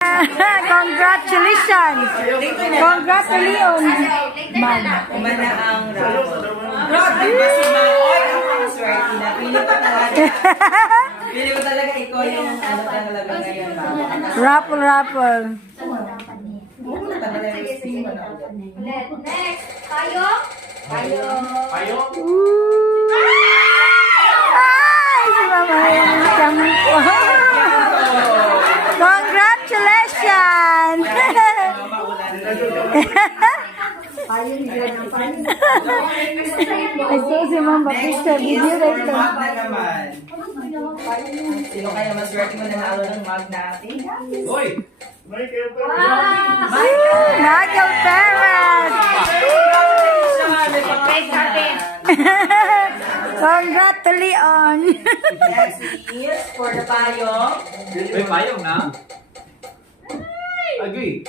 Congratulations! Congratulations! Man. Umana ang raffle. Rod, di ba si Mang? Oy, ang swerte na. Pili ko talaga ikaw yung ano talaga ngayon. Raffle, raffle. Wala talaga yung steam. Next, tayo. Tayo. Ay, si Mama yung shampoo. Congratulations! Ito si Ma'am Baptista, video Next, rito. mug na naman. Sino kaya maswerte mo na naalo ng mug natin? Hoy! Michael Perez! Congratulations! Next is for the payong. May payong na? Agree.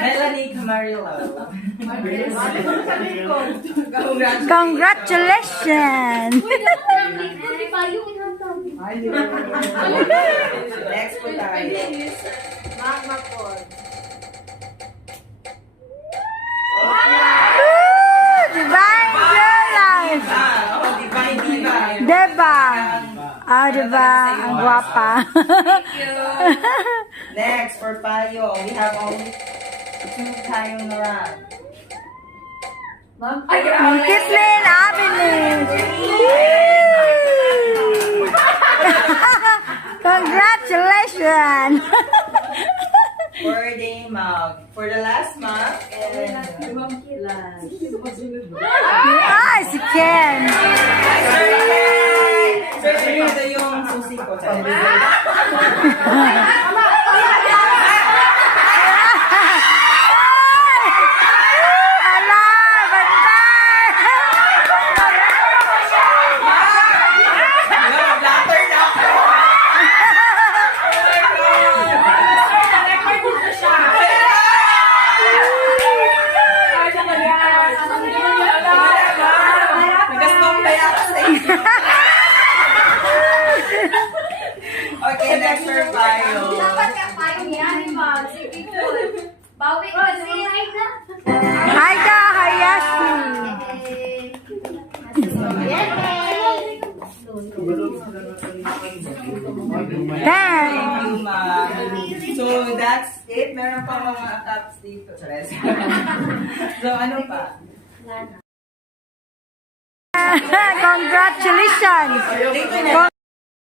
Melanie Camarillo. Melanie Camarillo. Congratulations! Next po tayo. Divine Girl Life! Divine Diva. Diba? Ah, diba? Ang guwapa. Next, for payong, we have only 2 tayong na lang. Ang Kitlin Avenue. Congratulations! For the mug. For the last mug, and... Ay, si Ken. Sir, ito yung susi ko. Ala, bantay! Blatter na ako. Nagastong kaya kasi. Okay, next for payong. Dapat ka payong yan, diba? Sige po. Bawi kasi. Haida Hayashi. Ten. Thank you, ma'am. So, that's it. Meron pa mga cups dito. So, ano pa? Congratulations! Dito na.